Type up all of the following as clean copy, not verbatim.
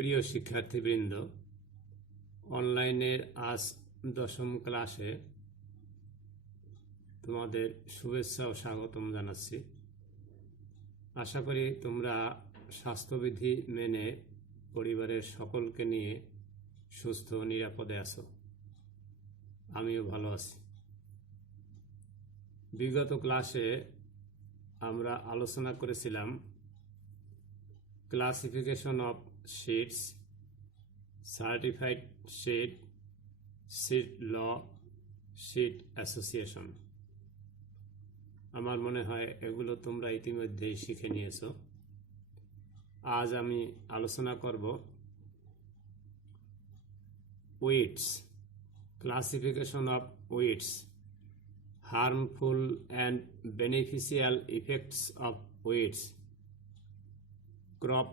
সুপ্রিয় শিক্ষার্থীবৃন্দ, অনলাইনের আজ 10ম ক্লাসে তোমাদের শুভেচ্ছা ও স্বাগতম জানাচ্ছি। আশা করি তোমরা স্বাস্থ্যবিধি মেনে পরিবারের সকলকে নিয়ে সুস্থ ও নিরাপদে আছো। আমিও ভালো আছি। বিগত ক্লাসে আমরা আলোচনা করেছিলাম classification of seeds, certified seed, seed law, seed association. আমার মনে হয় এগুলো তোমরা ইতিমধ্যেই শিখে নিয়েছো। আজ আমি আলোচনা করব weeds, classification of weeds, harmful and beneficial effects of weeds, crop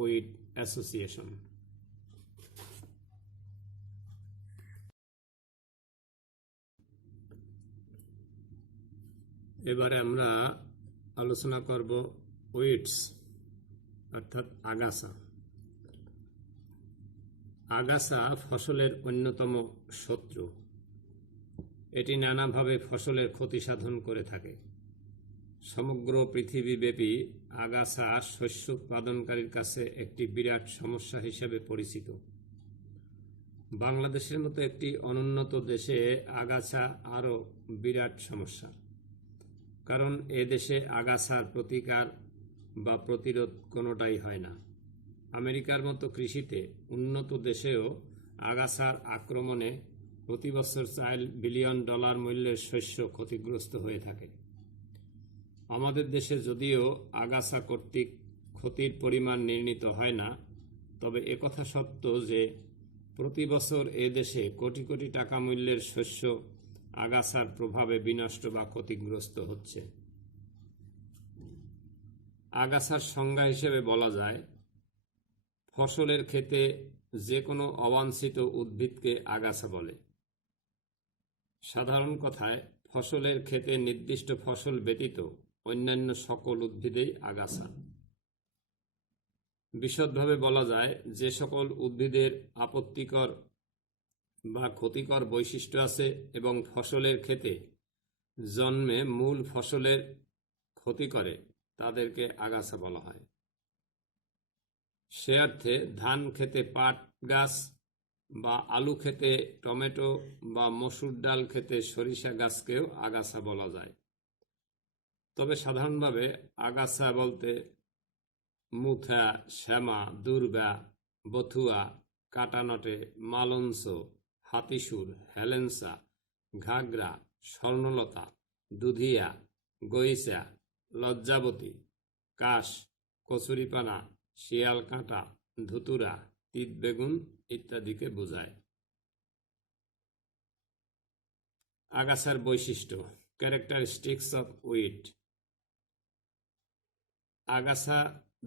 weed association. এবারে আমরা আলোচনা করব ওয়েটস অর্থাৎ আগাছা। আগাছা ফসলের অন্যতম শত্রু। এটি নানাভাবে ফসলের ক্ষতি সাধন করে থাকে। সমগ্র পৃথিবীব্যাপী আগাছা শস্য উৎপাদনকারীর কাছে একটি বিরাট সমস্যা হিসেবে পরিচিত। বাংলাদেশের মতো একটি অনুন্নত দেশে আগাছা আরও বিরাট সমস্যা, কারণ এ দেশে আগাছার প্রতিকার বা প্রতিরোধ কোনোটাই হয় না। আমেরিকার মতো কৃষিতে উন্নত দেশেও আগাছার আক্রমণে প্রতি বছর $4 বিলিয়ন মূল্যের শস্য ক্ষতিগ্রস্ত হয়ে থাকে। আমাদের দেশে যদিও আগাছা কর্তৃক ক্ষতির পরিমাণ নির্ণীত হয় না, তবে একথা সত্য যে প্রতি বছর এ দেশে কোটি কোটি টাকা মূল্যের শস্য আগাছার প্রভাবে বিনষ্ট বা ক্ষতিগ্রস্ত হচ্ছে। আগাছার সংজ্ঞা হিসেবে বলা যায়, ফসলের ক্ষেতে যে কোনো অবাঞ্ছিত উদ্ভিদকে আগাছা বলে। সাধারণ কথায় ফসলের ক্ষেতে নির্দিষ্ট ফসল ব্যতীত অন্যান্য সকল উদ্ভিদেই আগাছা। বিশদভাবে বলা যায়, যে সকল উদ্ভিদের আপত্তিকর বা ক্ষতিকর বৈশিষ্ট্য আছে এবং ফসলের ক্ষেতে জন্মে মূল ফসলের ক্ষতি করে, তাদেরকে আগাছা বলা হয়। সে অর্থে ধান ক্ষেতে পাট গাছ বা আলু ক্ষেতে টমেটো বা মসুর ডাল ক্ষেতে সরিষা গাছকেও আগাছা বলা যায়। তবে সাধারণভাবে আগাছা বলতে মুথা, শ্যামা, দুর্বা, বথুয়া, কাটানটে, মালঞ্চ, হাতিসুর, হেলেন্সা, ঘাগরা, স্বর্ণলতা, দুধিয়া, গইচা, লজ্জাবতী, কাশ, কচুরিপানা, শিয়াল কাঁটা, ধুতুরা, তিত বেগুন ইত্যাদিকে বোঝায়। আগাছার বৈশিষ্ট্য, ক্যারেক্টারিস্টিক্স অফ উইড। আগাছা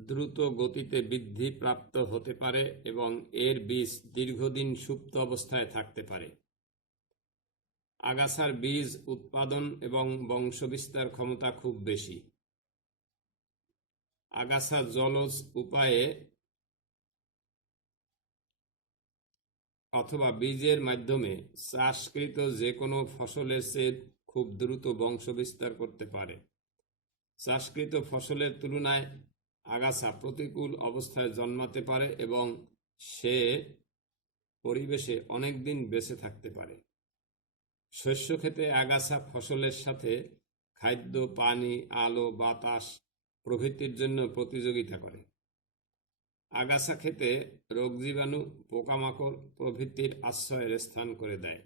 দ্রুত গতিতে বৃদ্ধি প্রাপ্ত হতে পারে এবং এর বীজ দীর্ঘদিন সুপ্ত অবস্থায় থাকতে পারে। আগাছার বীজ উৎপাদন এবং বংশবিস্তার ক্ষমতা খুব বেশি। আগাছা জলজ উপায়ে অথবা বীজের মাধ্যমে চাষকৃত যে কোনো ফসলের চেয়ে খুব দ্রুত বংশবিস্তার করতে পারে। চাষকৃত ফসলের তুলনায় আগাছা প্রতিকূল অবস্থায় জন্মাতে পারে এবং সে পরিবেশে অনেক দিন বেঁচে থাকতে পারে। শস্য ক্ষেতে আগাছা ফসলের সাথে খাদ্য, পানি, আলো, বাতাস প্রভৃতির জন্য প্রতিযোগিতা করে। আগাছা খেতে রোগ জীবাণু, পোকামাকড় প্রভৃতির আশ্রয়ের স্থান করে দেয়।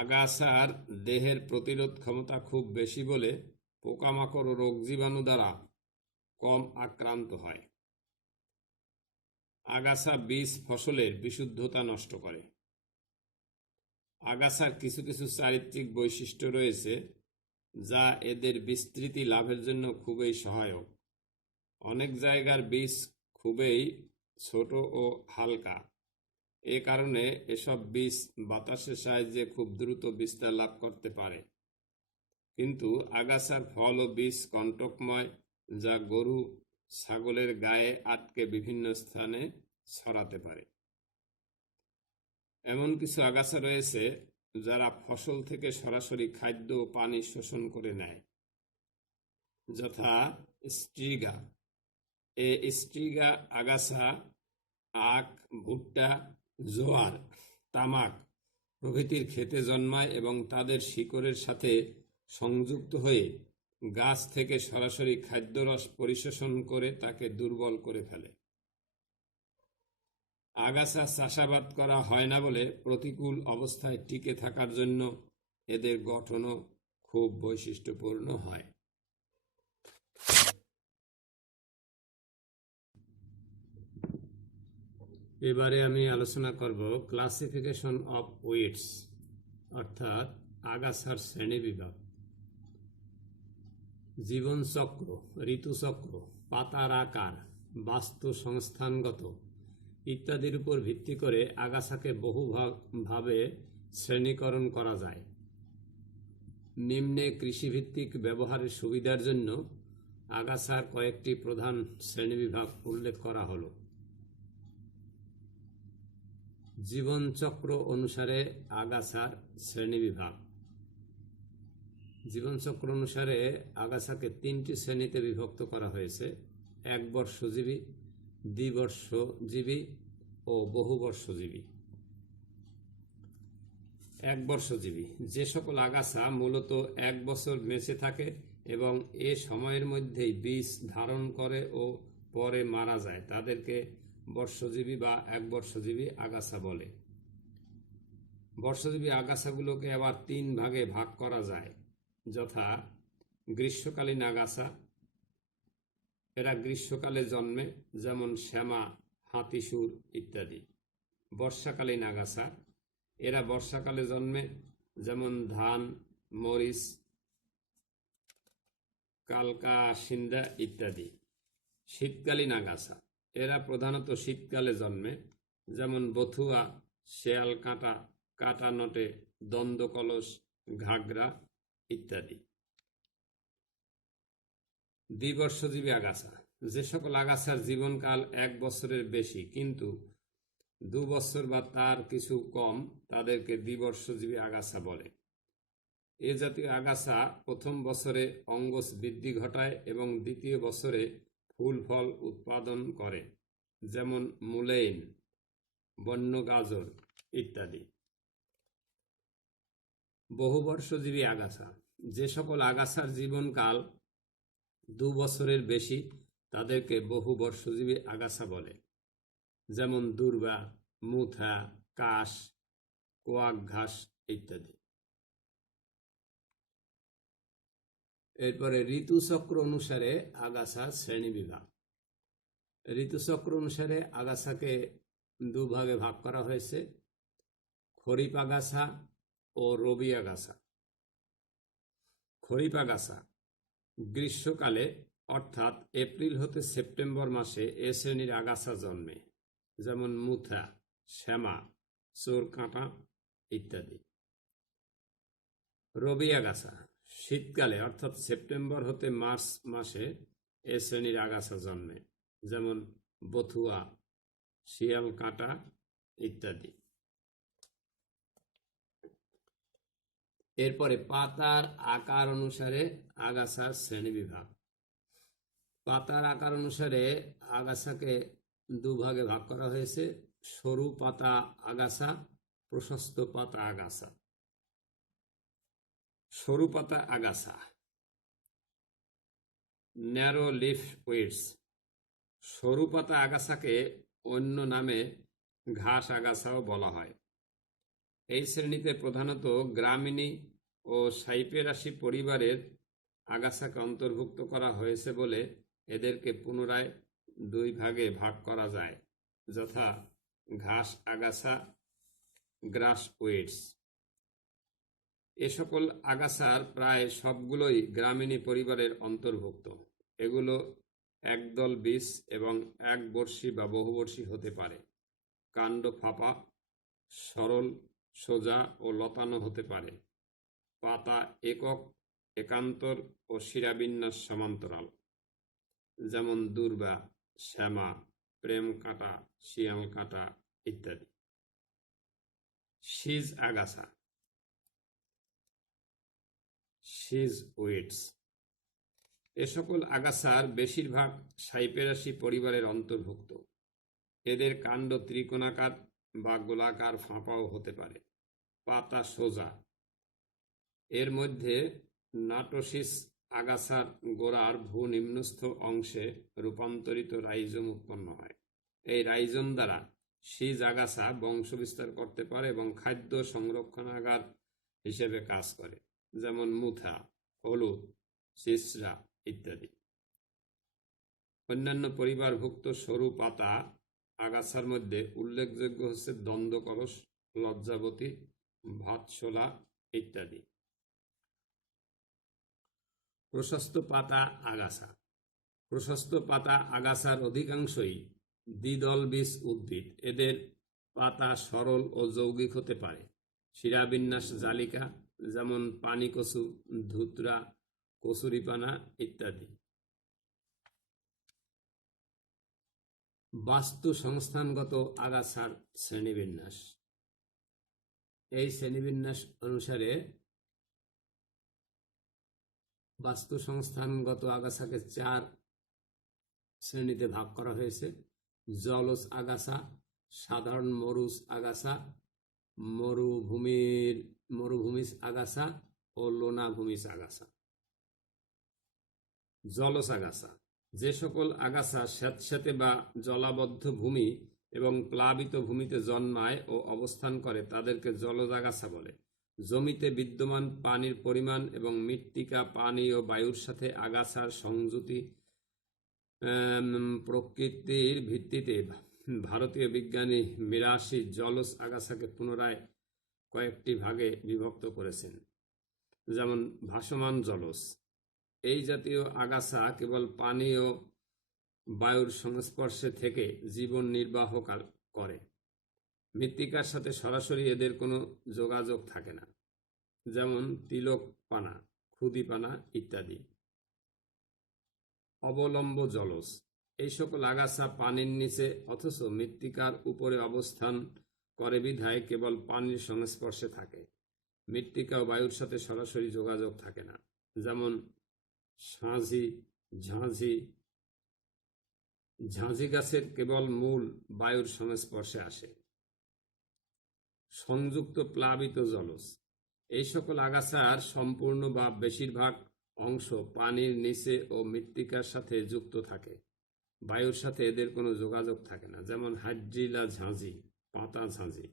আগাছার দেহের প্রতিরোধ ক্ষমতা খুব বেশি বলে পোকামাকড় ও রোগ জীবাণু দ্বারা কম আক্রান্ত হয়। আগাছা বীজ ফসলের বিশুদ্ধতা নষ্ট করে। আগাছার কিছু কিছু চারিত্রিক বৈশিষ্ট্য রয়েছে যা এদের বিস্তৃতি লাভের জন্য খুবই সহায়ক। অনেক জায়গার বীজ খুবই ছোট ও হালকা। এ কারণে এসব বীজ বাতাসের সাহায্যে খুব দ্রুত বিস্তার লাভ করতে পারে। কিন্তু আগাছার ফল ও বীজ কণ্টকময়, যা গরু, ছাগলের গায়ে আটকে বিভিন্ন স্থানে ছড়াতে পারে। এমন কিছু আগাছা রয়েছে যারা ফসল থেকে সরাসরি খাদ্য ও পানি শোষণ করে নেয়, যথা স্ট্রিগা। এই স্ট্রিগা আগাছা আখ, ভুট্টা, জোয়ার, তামাক প্রভৃতির ক্ষেতে জন্মায় এবং তাদের শিকড়ের সাথে সংযুক্ত হয়ে গাছ থেকে সরাসরি খাদ্যরস পরিশোষণ করে তাকে দুর্বল করে ফেলে। আগাছা চাষাবাদ করা হয় না বলে প্রতিকূল অবস্থায় টিকে থাকার জন্য এদের গঠনও খুব বৈশিষ্ট্যপূর্ণ হয়। এবারে আমি আলোচনা করব ক্লাসিফিকেশন অফ উইডস, অর্থাৎ আগাছার শ্রেণীবিভাগ। জীবনচক্র, ঋতুচক্র, পাতার আকার, বাস্তু সংস্থানগত ইত্যাদির উপর ভিত্তি করে আগাছাকে বহু ভাবে শ্রেণীকরণ করা যায়। নিম্নে কৃষিভিত্তিক ব্যবহারের সুবিধার জন্য আগাছার কয়েকটি প্রধান শ্রেণীবিভাগ উল্লেখ করা হলো। জীবনচক্র অনুসারে আগাছার শ্রেণীবিভাগ। জীবনচক্র অনুসারে আগাছাকে 3টি শ্রেণীতে বিভক্ত করা হয়েছে: একবর্ষজীবী, দ্বিবর্ষজীবী ও বহুবর্ষজীবী। একবর্ষজীবী যে সকল আগাছা মূলত 1 বছর বেঁচে থাকে এবং এ সময়ের মধ্যেই বীজ ধারণ করে ও পরে মারা যায় তাদেরকে বর্ষজীবী বা একবর্ষজীবী আগাছা বলে। বর্ষজীবী আগাছাগুলোকে আবার 3 ভাগে ভাগ করা যায়, যথা গ্রীষ্মকালীন আগাছা, এরা গ্রীষ্মকালে জন্মে, যেমন শ্যামা, হাতিসুর ইত্যাদি। বর্ষাকালীন আগাছা, এরা বর্ষাকালে জন্মে, যেমন ধান, মরিচ, কালকাসিন্দা ইত্যাদি। শীতকালীন আগাছা, এরা প্রধানত শীতকালে জন্মে, যেমন বথুয়া, শেয়াল কাঁটা, কাটা নটে, দ্বন্দ্বকলস, ঘাগরা ইত্যাদি। দ্বিবর্ষজীবী আগাছা, যে সকল আগাছার জীবনকাল 1 বছরের বেশি কিন্তু 2 বছর বা তার কিছু কম তাদেরকে দ্বিবর্ষজীবী আগাছা বলে। এ জাতীয় আগাছা প্রথম বছরে অঙ্গজ বৃদ্ধি ঘটায় এবং দ্বিতীয় বছরে ফুল ফল উৎপাদন করে, যেমন মুলেইন, বন্য গাজর ইত্যাদি। বহুবর্ষজীবী আগাছা, যে সকল আগাছার জীবনকাল 2 বছরের বেশি তাদেরকে বহুবর্ষজীবী আগাছা বলে, যেমন দূর্বা, মুথা, কাশ, কোয়াক ঘাস ইত্যাদি। এরপরে ঋতুচক্র অনুসারে আগাছা শ্রেণীবিভাগ। ঋতুচক্র অনুসারে আগাছাকে 2 ভাগে ভাগ করা হয়েছে: খরিফ আগাছা ও রবি আগাছা। খরিফ আগাছা গ্রীষ্মকালে অর্থাৎ এপ্রিল হতে সেপ্টেম্বর মাসে এ শ্রেণীর আগাছা জন্মে, যেমন মুথা, শ্যামা, চোর কাঁটা ইত্যাদি। রবি আগাছা শীতকালে অর্থাৎ সেপ্টেম্বর হতে মার্চ মাসে এ শ্রেণীর আগাছা জন্মে, যেমন বথুয়া, শিয়াল কাঁটা ইত্যাদি। এরপরে পাতার আকার অনুসারে আগাছার শ্রেণীবিভাগ। পাতার আকার অনুসারে আগাছাকে 2 ভাগে ভাগ করা হয়েছে: সরু পাতা আগাছা, প্রশস্ত পাতা আগাছা। সরু পাতা আগাছা, ন্যারো লিফ উইডস। সরু পাতা আগাছাকে অন্য নামে ঘাস আগাছাও বলা হয়। এই শ্রেণীতে প্রধানত গ্রামিনী ও সাইপেরাসি পরিবারের আগাছাকে অন্তর্ভুক্ত করা হয়েছে বলে এদেরকে পুনরায় 2 ভাগে ভাগ করা যায়, যথা ঘাস আগাছা, গ্রাস উইডস। এ সকল আগাছার প্রায় সবগুলোই গ্রামিনী পরিবারের অন্তর্ভুক্ত। এগুলো একদল বীজ এবং একবর্ষী বা বহুবর্ষী হতে পারে। কাণ্ড ফাঁপা, সরল, সোজা ও লতানো হতে পারে। পাতা একক, একান্তর ও শিরাবিন্যাস সমান্তরাল। যেমন দূর্বা, শ্যামা, প্রেম কাঁটা, শিয়াল কাঁটা ইত্যাদি। সিজ আগাছা, সিজ উইডস, এ সকল আগাছার বেশিরভাগ সাইপেরাসি পরিবারের অন্তর্ভুক্ত। এদের কাণ্ড ত্রিকোণাকার বা গোলাকার ফাঁপাও হতে পারে। পাতা সোজা। এর মধ্যে নাটোসিস আগাছার গোড়ার ভূনিম্নস্থ অংশে রূপান্তরিত রাইজোম উৎপন্ন হয়। এই রাইজোম দ্বারা সিজ আগাছা বংশবিস্তার করতে পারে এবং খাদ্য সংরক্ষণাগার হিসেবে কাজ করে, যেমন মুথা, হলুদ, সিসরা ইত্যাদি। অন্যান্য পরিবারভুক্ত সরু পাতা আগাছার মধ্যে উল্লেখযোগ্য হচ্ছে দ্বন্দ্বকলস, লজ্জাবতী, ভাতশোলা ইত্যাদি। প্রশস্ত পাতা আগাছা। প্রশস্ত পাতা আগাছার অধিকাংশই দ্বিদলবীজ উদ্ভিদ। এদের পাতা সরল ও যৌগিক হতে পারে। শিরাবিন্যাস জালিকা, যেমন পানি কচু, ধুতরা, কচুরিপানা ইত্যাদি। বাস্তু সংস্থানগত আগাছার শ্রেণীবিন্যাস। এই শ্রেণীবিন্যাস অনুসারে বাস্তু সংস্থানগত আগাছাকে 4 শ্রেণীতে ভাগ করা হয়েছে: জলজ আগাছা, সাধারণ মরুজ আগাছা, মরুভূমিজ আগাছা ও লোনাভূমিজ আগাছা। জলজ আগাছা, যে সকল আগাছা স্যাঁতস্যাঁতে বা জলাবদ্ধ ভূমি এবং প্লাবিত ভূমিতে জন্মায় ও অবস্থান করে তাদেরকে জলজ আগাছা বলে। জমিতে বিদ্যমান পানির পরিমাণ এবং মৃত্তিকা, পানি ও বায়ুর সাথে আগাছার সংযুতি প্রকৃতির ভিত্তিতে ভারতীয় বিজ্ঞানী মিরাশি জলজ আগাছাকে পুনরায় কয়েকটি ভাগে বিভক্ত করেছেন, যেমন ভাসমান জলজ। এই জাতীয় আগাছা কেবল পানি ও বায়ুর সংস্পর্শে থেকে জীবন নির্বাহ করে। মৃত্তিকার সাথে সরাসরি এদের কোনো যোগাযোগ থাকে না, যেমন তিলক পানা, ক্ষুদিপানা ইত্যাদি। অবলম্ব জলজ, এই সকল আগাছা পানির নিচে অথচ মৃত্তিকার উপরে অবস্থান করে বিধায় কেবল পানির সংস্পর্শে থাকে। মৃত্তিকা ও বায়ুর সাথে সরাসরি যোগাযোগ থাকে না, যেমন সাঁঝি, ঝাঁঝি। ঝাঁঝি গাছের কেবল মূল বায়ুর সংস্পর্শে আসে। সংযুক্ত প্লাবিত জলজ, এই সকল আগাছার সম্পূর্ণ বা বেশিরভাগ অংশ পানির নিচে ও মৃত্তিকার সাথে যুক্ত থাকে। বায়ুর সাথে এদের কোনো যোগাযোগ থাকে না, যেমন হাইড্রিলা ঝাঁঝি, পাতা ঝাঁঝি।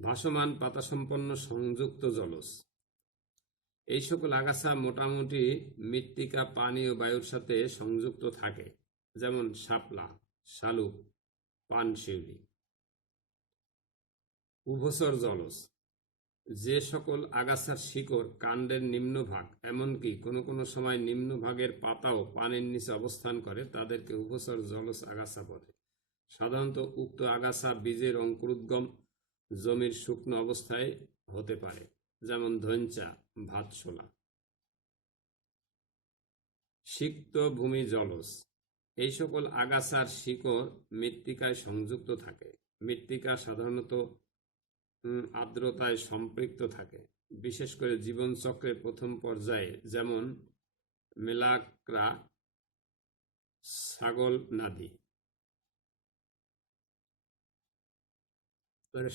ভাসমান পাতাসম্পন্ন সংযুক্ত জলজ, এই সকল আগাছা মোটামুটি মৃত্তিকা, পানি ও বায়ুর সাথে সংযুক্ত থাকে, যেমন শাপলা, শালুক, পানশিউলি। উভচর জলজ, যে সকল আগাছার শিকড় কাণ্ডের নিম্নভাগ, এমনকি কোনো কোনো সময় নিম্নভাগের পাতাও পানির নিচে অবস্থান করে, তাদেরকে উভচর জলজ আগাছা বলে। সাধারণত উক্ত আগাছা বীজের অঙ্কুরোদ্গম জমির শুকনো অবস্থায় হতে পারে, যেমন ধৈঞ্চা, ভাতশোলা। সিক্ত ভূমি জলজ, এই সকল আগাছার শিকড় মৃত্তিকায় সংযুক্ত থাকে। মৃত্তিকা সাধারণত আর্দ্রতায় সম্পৃক্ত থাকে, বিশেষ করে জীবনচক্রের প্রথম পর্যায়ে, যেমন মেলাক্রা, ছাগল নাদি।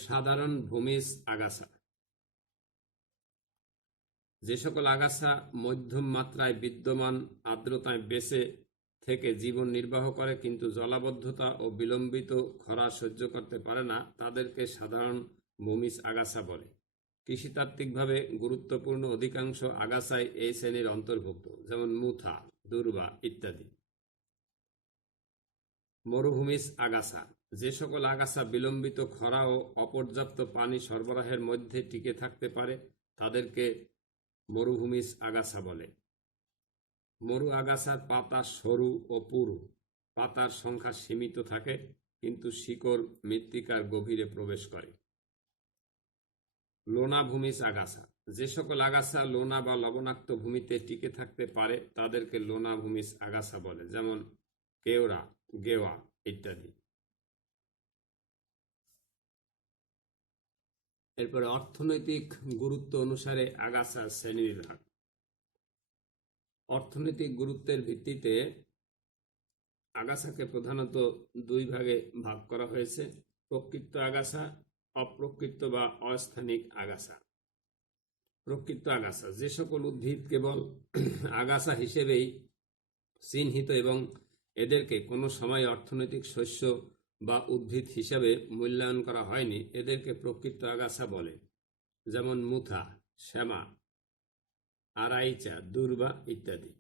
সাধারণ ভূমিজ আগাছা, যে সকল আগাছা মধ্যম মাত্রায় বিদ্যমান আর্দ্রতায় বেঁচে থেকে জীবন নির্বাহ করে কিন্তু জলাবদ্ধতা ও বিলম্বিত খরা সহ্য করতে পারে না, তাদেরকে সাধারণ ভূমিজ আগাছা বলে। কৃষিতাত্ত্বিকভাবে গুরুত্বপূর্ণ অধিকাংশ আগাছাই এই শ্রেণীর অন্তর্ভুক্ত, যেমন মুথা, দুর্বা ইত্যাদি। মরুভূমিজ আগাছা, যে সকল আগাছা বিলম্বিত খরা ও অপর্যাপ্ত পানি সরবরাহের মধ্যে টিকে থাকতে পারে তাদেরকে মরুভূমিজ আগাছা বলে। মরু আগাছার পাতা সরু ও পুরু, পাতার সংখ্যা সীমিত থাকে কিন্তু শিকড় মৃত্তিকার গভীরে প্রবেশ করে। লোনাভূমিজ আগাছা, যে সকল আগাছা লোনা বা লবণাক্ত ভূমিতে টিকে থাকতে পারে তাদেরকে লোনা ভূমিজ আগাছা বলে, যেমন কেওড়া, গেওয়া ইত্যাদি। এরপরে অর্থনৈতিক গুরুত্ব অনুসারে আগাছার শ্রেণীবিভাগ। অর্থনৈতিক গুরুত্বের ভিত্তিতে আগাছাকে প্রধানত দুই ভাগে ভাগ করা হয়েছে: প্রকৃত আগাছা, অপ্রকৃত বা অস্থানিক আগাছা। প্রকৃত আগাছা যে সকল উদ্ভিদ কেবল আগাছা হিসেবেই চিহ্নিত এবং এদেরকে কোনো সময় অর্থনৈতিক শস্য বা উদ্ভিদ হিসাবে মূল্যায়ন করা হয়নি, এদেরকে প্রকৃত আগাছা বলে, যেমন মুথা, শ্যামা, আরাইচা, দূর্বা ইত্যাদি।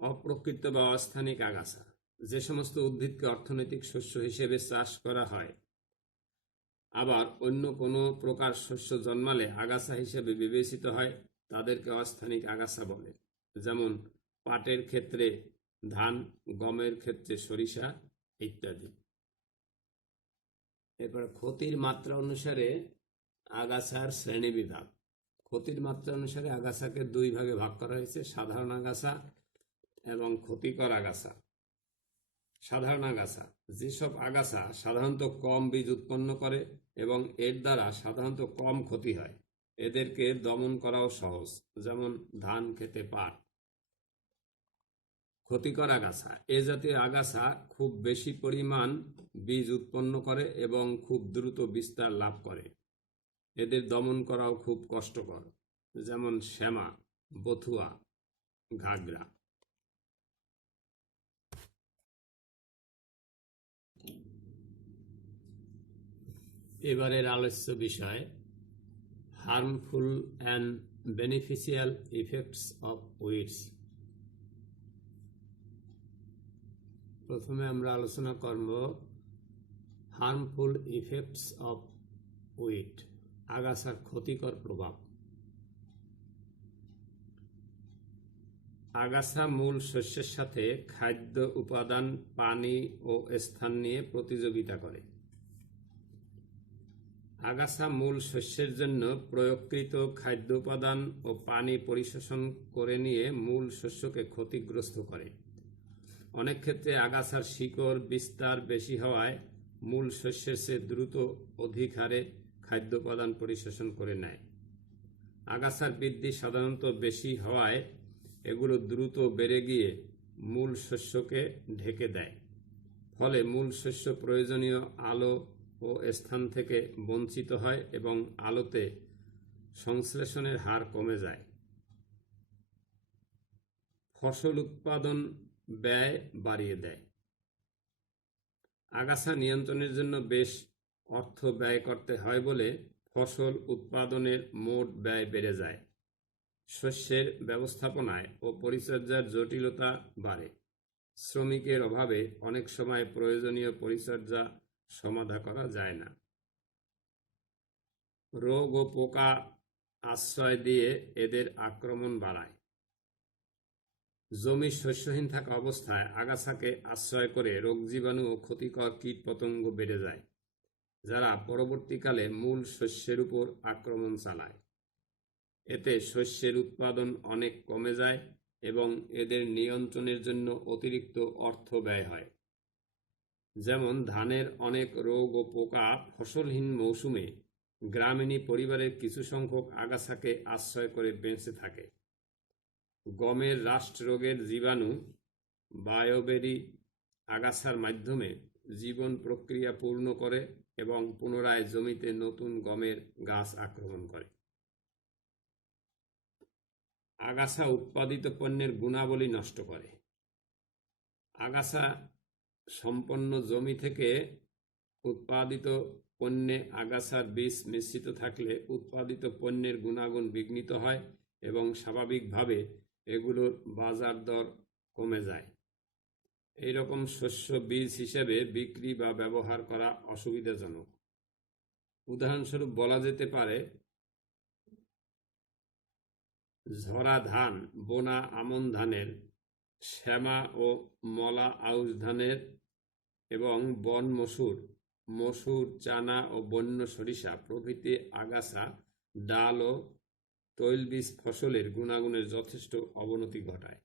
অপ্রকৃত বা অস্থানিক আগাছা যে সমস্ত উদ্ভিদকে অর্থনৈতিক শস্য হিসেবে চাষ করা হয়, আবার অন্য কোনো প্রকার শস্য জন্মালে আগাছা হিসেবে বিবেচিত হয়, তাদেরকে অস্থানিক আগাছা বলে, যেমন পাটের ক্ষেত্রে ধান, গমের ক্ষেত্রে সরিষা ইত্যাদি। এরপর ক্ষতির মাত্রা অনুসারে আগাছার শ্রেণীবিভাগ। ক্ষতির মাত্রা অনুসারে আগাছাকে দুই ভাগে ভাগ করা হয়েছে: সাধারণ আগাছা এবং ক্ষতিকর আগাছা। সাধারণ আগাছা যেসব আগাছা সাধারণত কম বীজ উৎপন্ন করে এবং এর দ্বারা সাধারণত কম ক্ষতি হয়, এদেরকে দমন করাও সহজ, যেমন ধান খেতে পাট। ক্ষতিকর আগাছা এ জাতীয় আগাছা খুব বেশি পরিমাণ বীজ উৎপন্ন করে এবং খুব দ্রুত বিস্তার লাভ করে, এদের দমন করাও খুব কষ্টকর, যেমন শ্যামা, বথুয়া, ঘাগরা। এবারের আলোচ্য বিষয় harmful and beneficial effects of weeds. প্রথমে আমরা আলোচনা করব হার্মফুল ইফেক্টস অফ উইড, আগাছার ক্ষতিকর প্রভাব। আগাছা মূল শস্যের সাথে খাদ্য উপাদান, পানি ও স্থান নিয়ে প্রতিযোগিতা করে। আগাছা মূল শস্যের জন্য প্রয়োগকৃত খাদ্য উপাদান ও পানি পরিশোষণ করে নিয়ে মূল শস্যকে ক্ষতিগ্রস্ত করে। অনেক ক্ষেত্রে আগাছার শিকড় বিস্তার বেশি হওয়ায় মূল শস্যের চেয়ে দ্রুত অধিক হারে খাদ্য উপাদান পরিশোষণ করে নেয়। আগাছার বৃদ্ধি সাধারণত বেশি হওয়ায় এগুলো দ্রুত বেড়ে গিয়ে মূল শস্যকে ঢেকে দেয়, ফলে মূল শস্য প্রয়োজনীয় আলো ও স্থান থেকে বঞ্চিত হয় এবং আলোতে সংশ্লেষণের হার কমে যায়। ফসল উৎপাদন ব্যয় বাড়িয়ে দেয়। আগাছা নিয়ন্ত্রণের জন্য বেশ অর্থ ব্যয় করতে হয় বলে ফসল উৎপাদনের মোট ব্যয় বেড়ে যায়। শস্যের ব্যবস্থাপনায় ও পরিচর্যার জটিলতা বাড়ে। শ্রমিকের অভাবে অনেক সময় প্রয়োজনীয় পরিচর্যা সমাধা করা যায় না। রোগ ও পোকা আশ্রয় দিয়ে এদের আক্রমণ বাড়ায়। জমি শস্যহীন থাকা অবস্থায় আগাছাকে আশ্রয় করে রোগ জীবাণু ও ক্ষতিকর কীটপতঙ্গ বেড়ে যায়, যারা পরবর্তীকালে মূল শস্যের উপর আক্রমণ চালায়। এতে শস্যের উৎপাদন অনেক কমে যায় এবং এদের নিয়ন্ত্রণের জন্য অতিরিক্ত অর্থ ব্যয় হয়। যেমন ধানের অনেক রোগ ও পোকা ফসলহীন মৌসুমে গ্রামীণ পরিবারের কিছু সংখ্যক আগাছাকে আশ্রয় করে বেঁচে থাকে। গমের রাষ্ট্র রোগের জীবাণু বায়োবেরি আগাছার মাধ্যমে জীবন প্রক্রিয়া পূর্ণ করে এবং পুনরায় জমিতে নতুন গমের গাছ আক্রমণ করে। আগাছা উৎপাদিত পণ্যের গুণাবলী নষ্ট করে। আগাছা সম্পন্ন জমি থেকে উৎপাদিত পণ্যে আগাছার বীজ মিশ্রিত থাকলে উৎপাদিত পণ্যের গুণাগুণ বিঘ্নিত হয় এবং স্বাভাবিকভাবে এগুলোর বাজার দর কমে যায়। এই রকম শস্য বীজ হিসেবে বিক্রি বা ব্যবহার করা অসুবিধাজনক। উদাহরণস্বরূপ বলা যেতে পারে ঝরা ধান, বোনা আমন ধানের, শ্যামা ও মলা আউশ ধানের এবং বন মসুর, মসুর, চানা ও বন্য সরিষা প্রভৃতি আগাছা ডাল ও তৈলবীজ ফসলের গুণাগুণের যথেষ্ট অবনতি ঘটায়।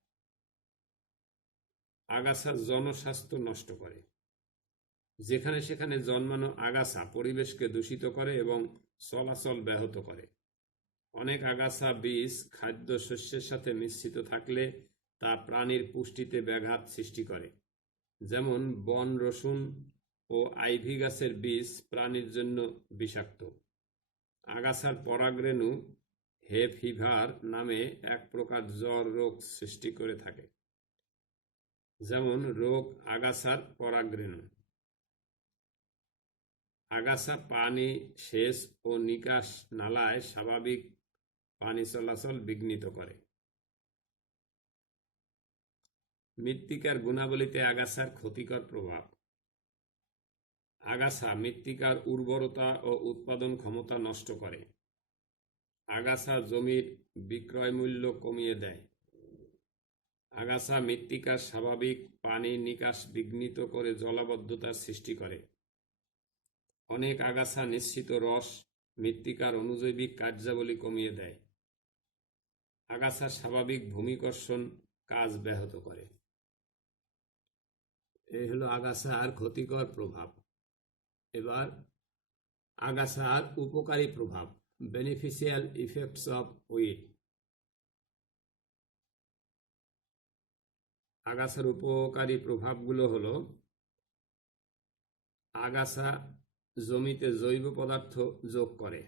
আগাছা জনস্বাস্থ্য নষ্ট করে। যেখানে সেখানে জন্মানো আগাছা পরিবেশকে দূষিত করে এবং চলাচল ব্যাহত করে। অনেক আগাছা বীজ খাদ্যশস্যের সাথে মিশ্রিত থাকলে তা প্রাণীর পুষ্টিতে ব্যাঘাত সৃষ্টি করে। যেমন বন রসুন ও আইভি গাছের বীজ প্রাণীর জন্য বিষাক্ত। আগাছার পরাগরেণু হে ফিভার নামে এক প্রকার জ্বর রোগ সৃষ্টি করে থাকে। যেমন রোগ আগাছার পরাগরেণু। আগাছা পানি সেচ ও নিকাশ নালায় স্বাভাবিক পানি চলাচল বিঘ্নিত করে। মৃত্তিকার গুণাবলীতে আগাছার ক্ষতিকর প্রভাব। আগাছা মৃত্তিকার উর্বরতা ও উৎপাদন ক্ষমতা নষ্ট করে। আগাছা জমির বিক্রয় মূল্য কমিয়ে দেয়। আগাছা মৃত্তিকার স্বাভাবিক পানি নিকাশ বিঘ্নিত করে জলাবদ্ধতার সৃষ্টি করে। অনেক আগাছা নিঃসৃত রস মৃত্তিকার অণুজৈবিক কার্যাবলী কমিয়ে দেয়। আগাছা স্বাভাবিক ভূমিকর্ষণ কাজ ব্যাহত করে। এই হলো আগাছার ক্ষতিকর প্রভাব। এবার আগাছার উপকারী প্রভাব, বেনিফিশিয়াল ইফেক্টস অফ উইড। আগাছার উপকারী প্রভাবগুলো হলো: আগাছা জমিতে জৈব পদার্থ যোগ করে।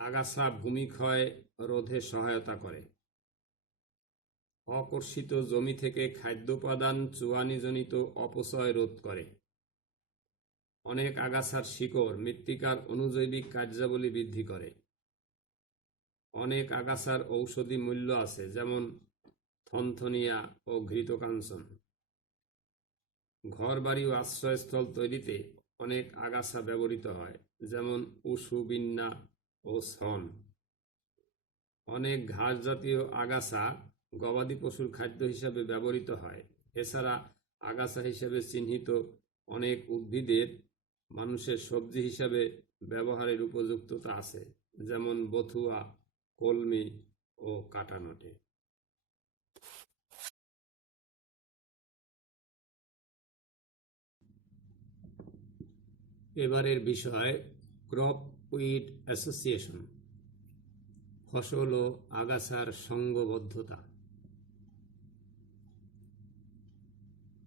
আগাছা ভূমিক্ষয় রোধে সহায়তা করে। অকর্ষিত জমি থেকে খাদ্যোপাদান চুয়ানিজনিত অপচয় রোধ করে। অনেক আগাছার শিকড় মৃত্তিকার অণুজৈবিক কার্যাবলী বৃদ্ধি করে। অনেক আগাছার ঔষধি মূল্য আছে, যেমন থনথনিয়া ও ঘৃতকাঞ্চন। ঘরবাড়ি ও আশ্রয়স্থল তৈরিতে অনেক আগাছা ব্যবহৃত হয়, যেমন উশু, বিন্না ও শন। অনেক ঘাস জাতীয় আগাছা গবাদি পশুর খাদ্য হিসাবে ব্যবহৃত হয়। এছাড়া আগাছা হিসাবে চিহ্নিত অনেক উদ্ভিদের মানুষের সবজি হিসাবে ব্যবহারের উপযুক্ততা আছে, যেমন বথুয়া, কলমি ও কাটানটে। এবারের বিষয় ক্রপ উইড অ্যাসোসিয়েশন, ফসল ও আগাছার সঙ্গবদ্ধতা।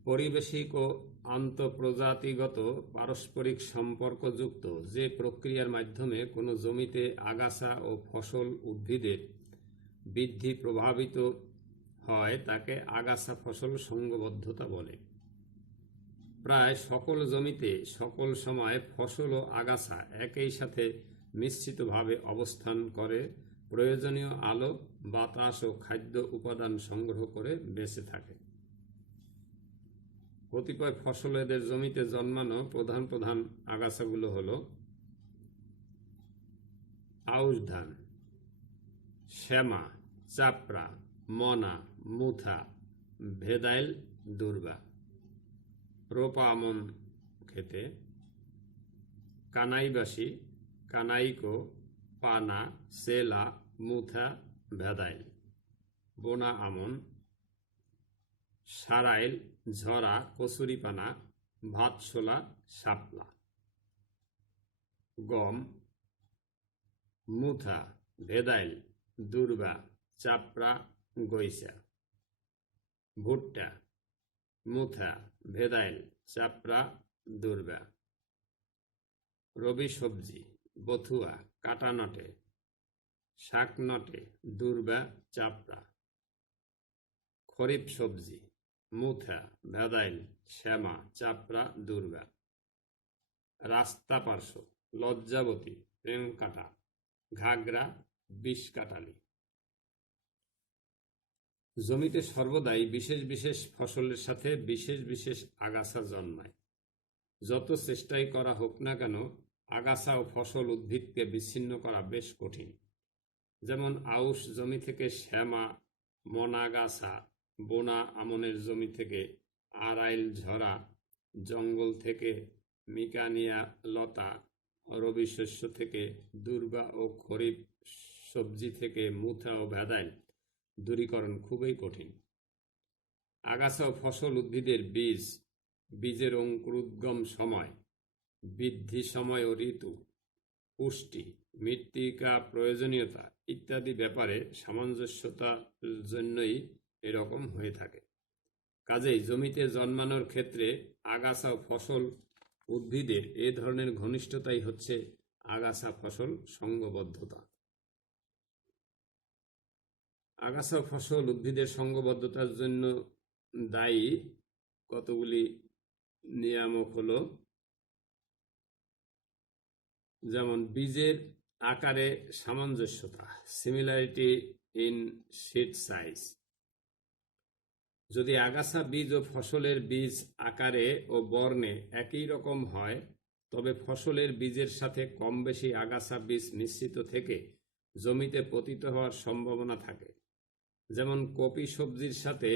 পরিবেশিক ও আন্তঃপ্রজাতিগত পারস্পরিক সম্পর্কযুক্ত যে প্রক্রিয়ার মাধ্যমে কোনো জমিতে আগাছা ও ফসল উদ্ভিদের বৃদ্ধি প্রভাবিত হয় তাকে আগাছা ফসল সঙ্গবদ্ধতা বলে। প্রায় সকল জমিতে সকল সময় ফসল ও আগাছা একই সাথে মিশ্রিতভাবে অবস্থান করে প্রয়োজনীয় আলো, বাতাস ও খাদ্য উপাদান সংগ্রহ করে বেঁচে থাকে। কতিপয় ফসল এদের জমিতে জন্মানো প্রধান প্রধান আগাছাগুলো হলো: আউশ ধান, শ্যামা, চাপড়া, মনা, মুথা, ভেদাইল, দুর্বা। রোপা আমন খেতে কানাইবাসী, কানাইকো, পানা, সেলা, মুথা, ভেদাইল। বোনা আমন সারাইল, ঝরা, কচুরিপানা, ভাতশোলা, শাপলা। গম মুথা, ভেদাইল, দুর্বা, চাপড়া, গৈসা। ভুট্টা মুথা, ভেদাইল, চাপড়া, দুর্বা। রবি সবজি বথুয়া, কাটানটে, শাকনটে, দুর্বা, চাপড়া। খরিফ সবজি মুথা, ভেদাইল, শ্যামা, চাপড়া, দুর্বা। রাস্তা পার্শ্ব লজ্জাবতী, প্রেমকাটা, ঘাগরা, বিষকাটালি। জমিতে সর্বদাই বিশেষ বিশেষ ফসলের সাথে বিশেষ বিশেষ আগাছা জন্মায়। যত চেষ্টাই করা হোক না কেন, আগাছা ও ফসল উদ্ভিদকে বিচ্ছিন্ন করা বেশ কঠিন। যেমন আউশ জমি থেকে শ্যামা, মনাগাছা, বোনা আমনের জমি থেকে আরাইল, ঝরা, জঙ্গল থেকে মিকানিয়া লতা, রবি শস্য থেকে দুর্বা ও খরিফ সবজি থেকে মুথা ও ভেদাইল দূরীকরণ খুবই কঠিন। আগাছা ও ফসল উদ্ভিদের বীজের অঙ্কুরোদ্গম সময়, বৃদ্ধি সময় ও ঋতু, পুষ্টি, মৃত্তিকা প্রয়োজনীয়তা ইত্যাদি ব্যাপারে সামঞ্জস্যতার জন্যই এরকম হয়ে থাকে। কাজেই জমিতে জন্মানোর ক্ষেত্রে আগাছা ও ফসল উদ্ভিদের এ ধরনের ঘনিষ্ঠতাই হচ্ছে আগাছা ফসল সঙ্গবদ্ধতা। আগাছা ফসল উদ্ভিদের সঙ্গবদ্ধতার জন্য দায়ী কতগুলি নিয়ামক হলো, যেমন বীজের আকারে সামঞ্জস্যতা, সিমিলারিটি ইন সিড সাইজ। যদি আগাছা বীজ ও ফসলের বীজ আকারে ও বর্ণে একই রকম হয়, তবে ফসলের বীজের সাথে কম বেশি আগাছা বীজ নিশ্চিত থেকে জমিতে পতিত হওয়ার সম্ভাবনা থাকে। যেমন কপি সবজির সাথে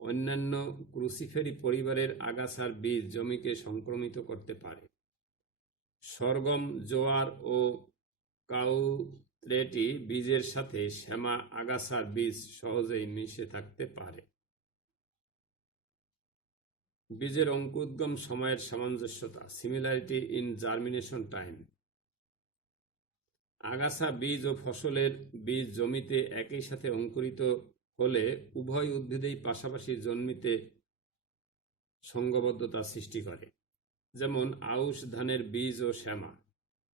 অন্যান্য ক্রুসিফেরি পরিবারের আগাছার বীজ জমিকে সংক্রমিত করতে পারে। সরগম, জোয়ার ও কাউলেটি বীজের সাথে শ্যামা আগাছার বীজ সহজেই মিশে থাকতে পারে। বীজের অঙ্কুরোদ্গম সময়ের সামঞ্জস্যতা, সিমিলারিটি ইন জার্মিনেশন টাইম। আগাছা বীজ ও ফসলের বীজ জমিতে একই সাথে অঙ্কুরিত হলে উভয় উদ্ভিদেই পাশাপাশি জন্মিতে সঙ্গবদ্ধতা সৃষ্টি করে। যেমন আউশ ধানের বীজ ও শ্যামা,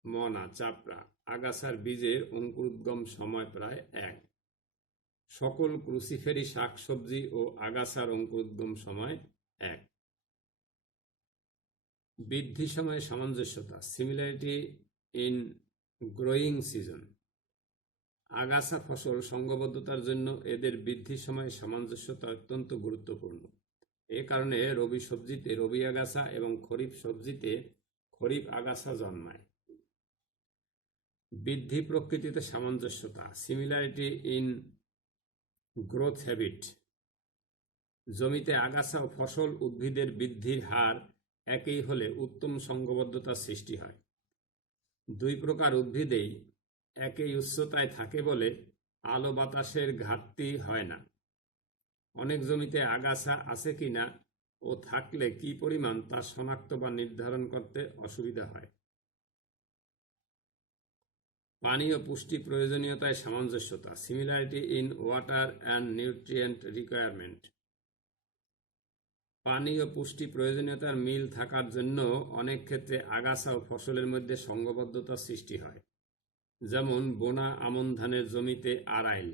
মনা, চাপড়া আগাছার বীজের অঙ্কুরোদ্গম সময় প্রায় এক। সকল ক্রুসিফেরি শাকসবজি ও আগাছার অঙ্কুরোদ্গম সময় এক। বৃদ্ধি সময়ে সামঞ্জস্যতা, সিমিলারিটি ইন গ্রোয়িং সিজন। আগাছা ফসল সঙ্গবদ্ধতার জন্য এদের বৃদ্ধি সময়ে সামঞ্জস্যতা অত্যন্ত গুরুত্বপূর্ণ। এ কারণে রবি সবজিতে রবি আগাছা এবং খরিফ সবজিতে খরিফ আগাছা জন্মায়। বৃদ্ধি প্রকৃতিতে সামঞ্জস্যতা, সিমিলারিটি ইন গ্রোথ হ্যাবিট। জমিতে আগাছা ও ফসল উদ্ভিদের বৃদ্ধির হার একই হলে উত্তম সঙ্গবদ্ধতার সৃষ্টি হয়। দুই প্রকার উদ্ভিদেই একই উচ্চতায় থাকে বলে আলো বাতাসের ঘাটতি হয় না। অনেক জমিতে আগাছা আছে কিনা ও থাকলে কি পরিমাণ তা শনাক্ত বা নির্ধারণ করতে অসুবিধা হয়। পানি ও পুষ্টি প্রয়োজনীয়তায় সামঞ্জস্যতা, similarity in water and nutrient requirement. পানি ও পুষ্টি প্রয়োজনীয়তার মিল থাকার জন্য অনেক ক্ষেত্রে আগাছা ও ফসলের মধ্যে সঙ্গবদ্ধতার সৃষ্টি হয়। যেমন বোনা আমন ধানের জমিতে আড়াইল,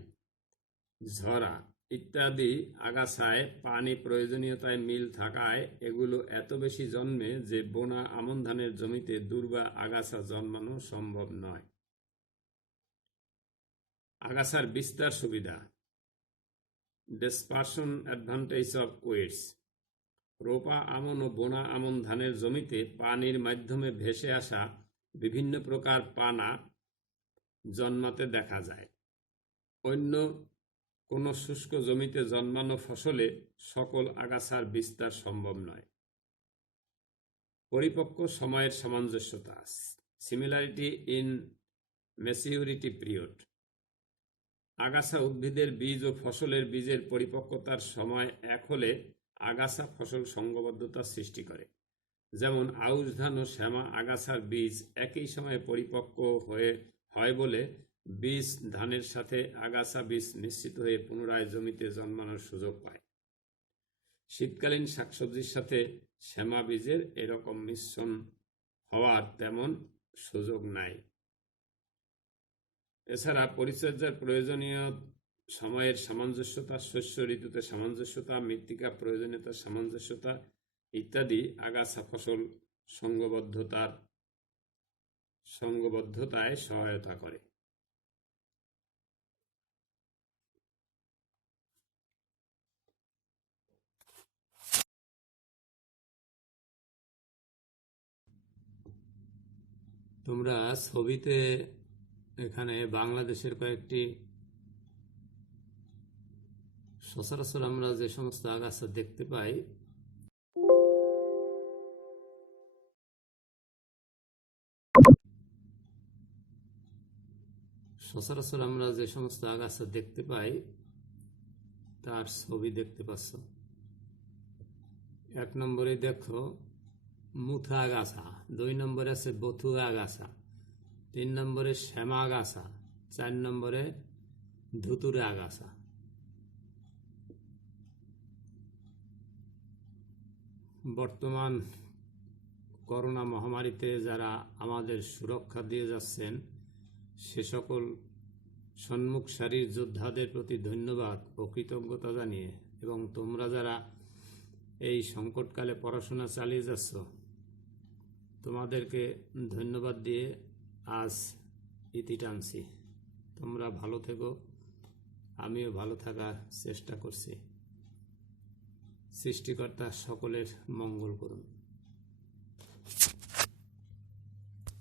ঝরা ইত্যাদি আগাছায় পানি প্রয়োজনীয়তায় মিল থাকায় এগুলো এত বেশি জন্মে যে বোনা আমন ধানের জমিতে দুর্বা আগাছা জন্মানো সম্ভব নয়। আগাছার বিস্তার সুবিধা, ডিসপারশন অ্যাডভান্টেজ অফ উইডস। রোপা আমন ও বোনা আমন ধানের জমিতে পানির মাধ্যমে ভেসে আসা বিভিন্ন প্রকার পানা জন্মাতে দেখা যায়। অন্য কোনো শুষ্ক জমিতে জন্মানো ফসলে সকল আগাছার বিস্তার সম্ভব নয়। পরিপক্ক সময়ের সামঞ্জস্যতা, সিমিলারিটি ইন ম্যাচিউরিটি পিরিয়ড। আগাছা উদ্ভিদের বীজ ও ফসলের বীজের পরিপক্কতার সময় এক হলে আগাছা ফসল সঙ্গবদ্ধতার সৃষ্টি করে। যেমন আউশ ধান ও শ্যামা আগাছার বীজ একই সময়ে পরিপক্ক হয় বলে বীজ ধানের সাথে আগাছা বীজ নিশ্চিত হয়ে পুনরায় জমিতে জন্মানোর সুযোগ পায়। শীতকালীন শাকসবজির সাথে শ্যামা বীজের এরকম মিশ্রণ হওয়ার তেমন সুযোগ নাই। এছাড়া পরিচর্যার প্রয়োজনীয় সময়ের সামঞ্জস্যতা, শস্য ঋতুতে সামঞ্জস্যতা, মৃত্তিকা প্রয়োজনীয়তার সামঞ্জস্যতা ইত্যাদি আগাছা ফসল সঙ্গবদ্ধতায় সহায়তা করে। তোমরা ছবিতে এখানে বাংলাদেশের কয়েকটি সচরাচর আমরা যে সমস্ত আগাছা দেখতে পাই, সচরাচর আমরা যে সমস্ত আগাছা দেখতে পাই তার ছবি দেখতে পাচ্ছ। 1 নম্বরে দেখো মুথা আগাছা, 2 নম্বরে আছে বথুয়া আগাছা, 3 নম্বরে শ্যামা আগাছা, 4 নম্বরে ধুতুরা আগাছা। বর্তমান করোনা মহামারীতে যারা আমাদের সুরক্ষা দিয়ে যাচ্ছেন সে সকল সম্মুখ সারির যোদ্ধাদের প্রতি ধন্যবাদ ও কৃতজ্ঞতা জানিয়ে, এবং তোমরা যারা এই সংকটকালে পড়াশোনা চালিয়ে যাচ্ছ তোমাদেরকে ধন্যবাদ দিয়ে আজ ইতি টানছি। তোমরা ভালো থেকো, আমিও ভালো থাকার চেষ্টা করছি। সৃষ্টিকর্তা সকলের মঙ্গল করুন।